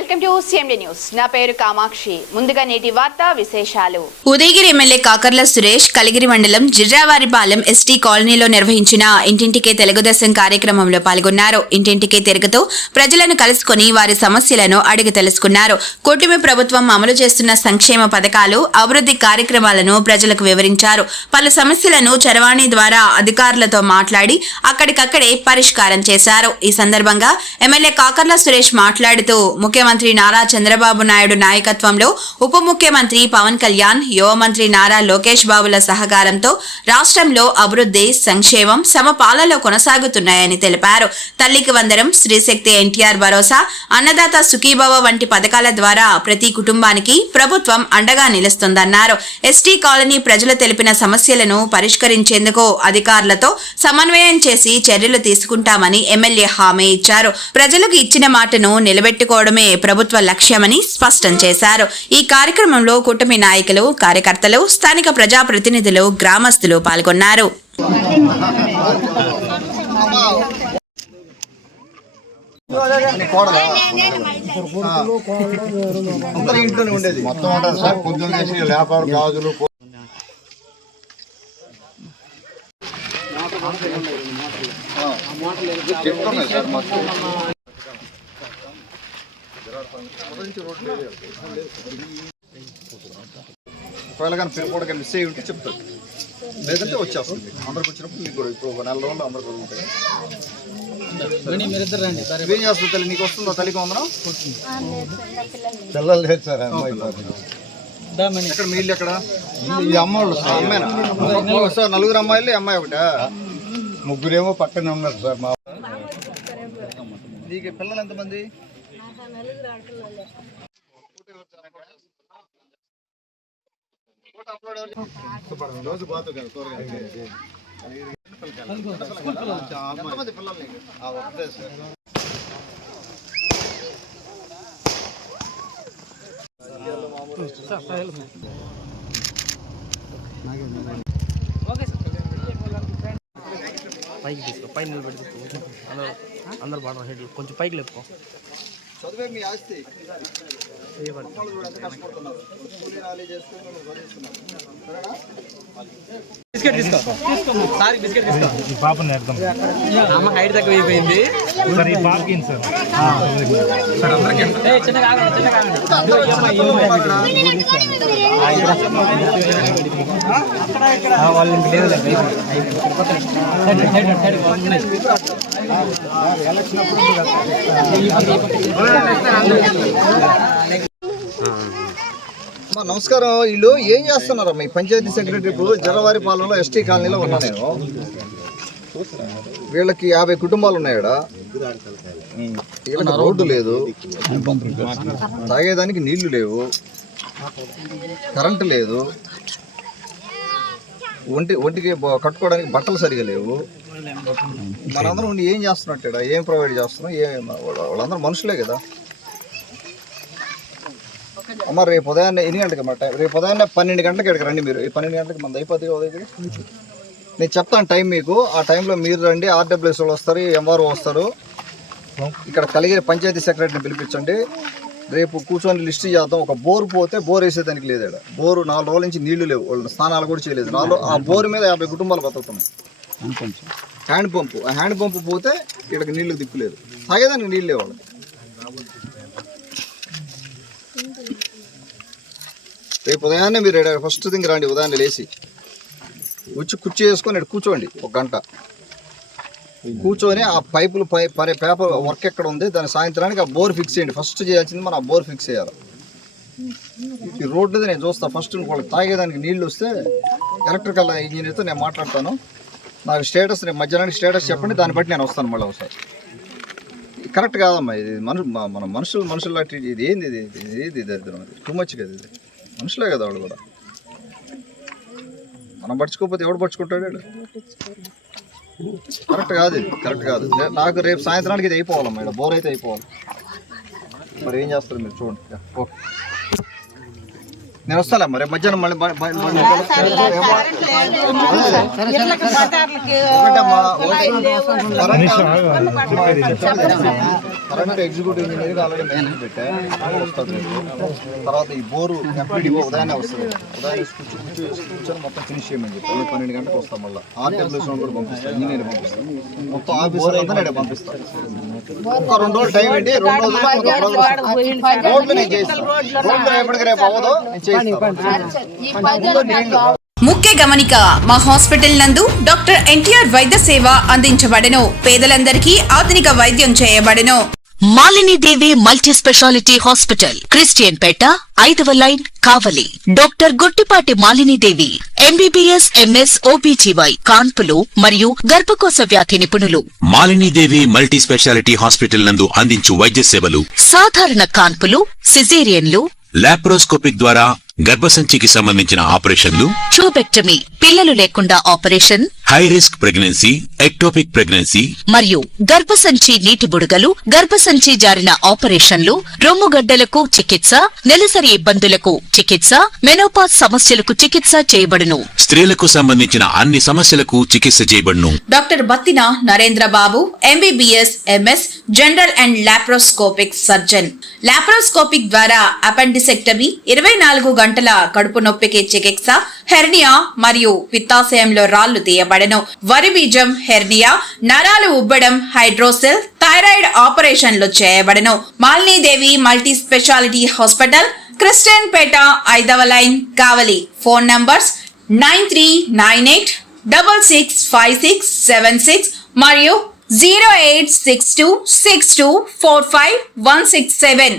Welcome to CMD news. నా పేరు కామాక్షి. ముందుగా నేటి వార్తా విశేషాలు. ఉదయగిరి ఎమ్మెల్యే కాకర్ల సురేష్ కలిగిరి మండలం జిర్రావారిపాలెం ఎస్టీ కాలనీలో నిర్వహించిన ఇంటింటికే తెలుగుదేశం కార్యక్రమంలో పాల్గొన్నారు. ఇంటింటికే తిరుగుతూ ప్రజలను కలుసుకుని వారి సమస్యలను అడిగి తెలుసుకున్నారు. కూటమి ప్రభుత్వం అమలు చేస్తున్న సంక్షేమ పథకాలు, అభివృద్ధి కార్యక్రమాలను ప్రజలకు వివరించారు. పలు సమస్యలను చరవాణి ద్వారా అధికారులతో మాట్లాడి అక్కడికక్కడే పరిష్కారం చేశారు. ఈ సందర్భంగా ఎమ్మెల్యే కాకర్ల సురేష్ మాట్లాడుతూ ముఖ్యమంత్రి నారా చంద్రబాబు నాయుడు నాయకత్వంలో ఉప ముఖ్యమంత్రి పవన్ కళ్యాణ్, యువ మంత్రి నారా లోకేష్ బాబుల సహకారంతో రాష్ట్రంలో అభివృద్ధి, సంక్షేమం సమపాలలో కొనసాగుతున్నాయని తెలిపారు. తల్లికి వందనం, శ్రీశక్తి ఎన్టీఆర్ భరోసా, అన్నదాత సుఖీభవ వంటి పథకాల ద్వారా ప్రతి కుటుంబానికి ప్రభుత్వం అండగా నిలుస్తుందన్నారు. ఎస్టీ కాలనీ ప్రజలు తెలిపిన సమస్యలను పరిష్కరించేందుకు అధికారులతో సమన్వయం చేసి చర్యలు తీసుకుంటామని ఎమ్మెల్యే హామీ ఇచ్చారు. ప్రజలకు ఇచ్చిన మాటను నిలబెట్టుకోవడమే ప్రభుత్వ లక్ష్యమని స్పష్టం చేశారు. ఈ కార్యక్రమంలో కూటమి నాయకులు, కార్యకర్తలు, స్థానిక ప్రజాప్రతినిధులు, గ్రామస్తులు పాల్గొన్నారు. ఒకవేళ కానీ పిల్లలు కానీ మిస్ అయ్యి ఉంటే చెప్తారు, లేదంటే వచ్చేస్తుంది. అందరికి వచ్చినప్పుడు మీకు కూడా ఇప్పుడు ఒక నెల రోజులు అందరికి ఉంటాయి. ఏం చేస్తుంది తల్లి? నీకు వస్తుందా తల్లికి వందనం? పిల్లలు లేదు సార్. ఎక్కడ మీ ఇల్లు ఎక్కడ? ఈ అమ్మాయిలు అమ్మాయినా సార్? నలుగురు అమ్మాయిలు, అమ్మాయి ఒకటా? ముగ్గురేమో పక్కనే ఉన్నారు సార్. మా నీకు పిల్లలు ఎంతమంది? రోజు బాతు కదా ఎంతమంది పిల్లలు? ఒకటే సార్. పైకి తీసుకో, పైన నిలబెట్టి అందరు బాగా హెడ్ కొంచెం పైకి లేపుకో. చదివే మీ ఆస్తి. ఎంత కష్టపడుతున్నారు, కూలీ నాలి చేసుకుని చదివిస్తున్నారు. సరేనా? బిస్కెట్ తీసుకో, సారీ బిస్కెట్ తీసుకో. ఈ పాపని అర్థం అమ్మ హైట్ తక్కువ అయిపోయింది సార్. ఈ పాపకి సార్ సార్ అందరికీ చిన్నగా ఆగండి, చిన్నగా ఆగండి. వాళ్ళు ఇంక లేదు. నమస్కారం. వీళ్ళు ఏం చేస్తున్నారమ్మా? ఈ పంచాయతీ సెక్రటరీ ఇప్పుడు జిర్రావారిపాలెంలో ఎస్టీ కాలనీలో ఉన్నా నేను. వీళ్ళకి 50 కుటుంబాలు ఉన్నాయడ. వీళ్ళకి రోడ్డు లేదు, తాగేదానికి నీళ్లు లేవు, కరెంటు లేదు, ఒంటికి కట్టుకోవడానికి బట్టలు సరిగా లేవు. మనందరం ఉండి ఏం చేస్తున్నట్టు? ఏం ప్రొవైడ్ చేస్తున్నాం? వాళ్ళందరూ మనుషులే కదా. అమ్మ రేపు ఉదయాన్నే ఎన్ని గంటలకి అన్నమాట? రేపు ఉదయాన్నే 12 గంటలకి ఇక్కడికి రండి. మీరు 12 గంటలకి మన అయిపోతుంది ఉదయం. నేను చెప్తాను టైం మీకు. ఆ టైంలో మీరు రండి. ఆర్డబ్ల్యూఎస్ వాళ్ళు వస్తారు, ఎంఆర్ఓ వస్తారు. ఇక్కడ కలిగిన పంచాయతీ సెక్రటరీని పిలిపించండి. రేపు కూర్చొని లిస్ట్ చేద్దాం. ఒక బోర్ పోతే బోర్ వేసేదానికి లేదు ఇక్కడ. బోరు 4 రోజుల నుంచి నీళ్లు లేవు, వాళ్ళు స్నానాలు కూడా చేయలేదు. ఆ బోరు మీద 50 కుటుంబాలు బతుకుతున్నాయి. హ్యాండ్ పంపు, ఆ హ్యాండ్ పంపు పోతే ఇక్కడికి నీళ్లు దిక్కులేదు, తాగేదానికి నీళ్ళు లేవు వాళ్ళకి. రేపు ఉదయాన్నే మీరు ఫస్ట్ థింగ్ రండి. ఉదయాన్నే లేచి వచ్చి కుర్చీ వేసుకొని ఇక్కడ కూర్చోండి. 1 గంట కూర్చొని ఆ పైపులు పేపర్ వర్క్ ఎక్కడ ఉంది దాని సాయంత్రానికి ఆ బోర్ ఫిక్స్ చేయండి. ఫస్ట్ చేయాల్సింది మనం ఆ బోర్ ఫిక్స్ చేయాలి. ఈ రోడ్డు నేను చూస్తాను. ఫస్ట్ వాళ్ళకి తాగేదానికి నీళ్ళు వస్తే ఎలక్ట్రికల్ ఇంజనీర్తో నేను మాట్లాడతాను. నాకు స్టేటస్ రేపు మధ్యాహ్నానికి స్టేటస్ చెప్పండి, దాన్ని బట్టి నేను వస్తాను మళ్ళీ ఒకసారి. కరెక్ట్ కాదమ్మా ఇది. మన మనుషులు ట్రీట్. ఇది ఏంది? ఇది దరిద్రం. అది టూ మచ్ కదా. ఇది మనుషులే కదా వాళ్ళు కూడా. మనం పడుచుకోకపోతే ఎవడు పడుచుకుంటాడు? కరెక్ట్ కాదు, ఇది కరెక్ట్ కాదు. నాకు రేపు సాయంత్రానికి ఇది అయిపోవాలమ్మా. ఇక్కడ బోర్ అయితే అయిపోవాలి. మరి ఏం చేస్తారు మీరు చూడండి. ఓకే నేను వస్తాలే మరి మధ్యాహ్నం మళ్ళీ current executive engineer already message పెట్టా వస్తుంది మీకు. తర్వాత ఈ బోరు ఎంపీడీఓ ఉదయాన్నే వస్తుంది. ఉదయాన్నే కూర్చొని మొత్తం ఫినిష్ చేయమని చెప్పి 12 గంటలకు వస్తాం. మళ్ళీ ఆర్డబ్ల్యూస్ కూడా పంపిస్తాను, ఇంజనీర్ పంపిస్తాను, మొత్తం ఆఫీసర్ అంతా నేను పంపిస్తాను. ఒక 2 రోజులు టైం ఏంటి, 2 రోజులు రోడ్లు నేను చేస్తాను. రోడ్లు రేపటికి రేపు అవ్వదు, నేను చేస్తాను. ముఖ్య గమనిక, మా హాస్పిటల్ నందు డాక్టర్ ఎన్టీఆర్ వైద్య సేవ అందించబడెను. పేదలందరికీ ఆధునిక వైద్యం చేయబడెను. Malinidevi multi speciality hospital, Christianpet, 5వ line, Kavali. Doctor Guttipati Malinidevi, MBBS, MS, OBGY, కాన్పులు మరియు గర్భకోశ వ్యాధి నిపుణులు. మాలినీదేవి మల్టీ స్పెషాలిటీ హాస్పిటల్ నందు అందించు వైద్య సేవలు: సాధారణ కాన్పులు, సిజేరియన్లు, లాప్రోస్కోపిక్ ద్వారా గర్భసంచికి సంబంధించిన ఆపరేషన్లు, ట్యూబెక్టమీ, పిల్లలు లేకుండా operation, high risk pregnancy, ectopic pregnancy మరియు గర్భసంచి నీటి బుడగలు, గర్భసంచి జారిన ఆపరేషన్లు, రొమ్ముగడ్డలకు చికిత్స, నెలసరి ఇబ్బందులకు చికిత్స, మెనోపాజ్ సమస్యలకు చికిత్స చేయబడును. స్త్రీలకు సంబంధించిన అన్ని సమస్యలకు చికిత్స చేయబడును. Doctor Battina Narendra Babu, MBBS, MS, general and laparoscopic surgeon. Laparoscopic ద్వారా అపెండిసెక్టమీ, 24 గంటల కడుపు నొప్పికి చికిత్స, హెర్నియా మరియు పిత్తాశయంలో రాళ్లు తీయబడెను. వరి బీజం, హెర్నియా, నరాలు ఉబ్బడం, హైడ్రోసెల్, థైరాయిడ్ ఆపరేషన్లు చేయబడెను. Malinidevi multi speciality hospital, Christianpet, 5వ లైన్, కావలి. ఫోన్ నంబర్స్ 9398665676 మరియు 08626245167.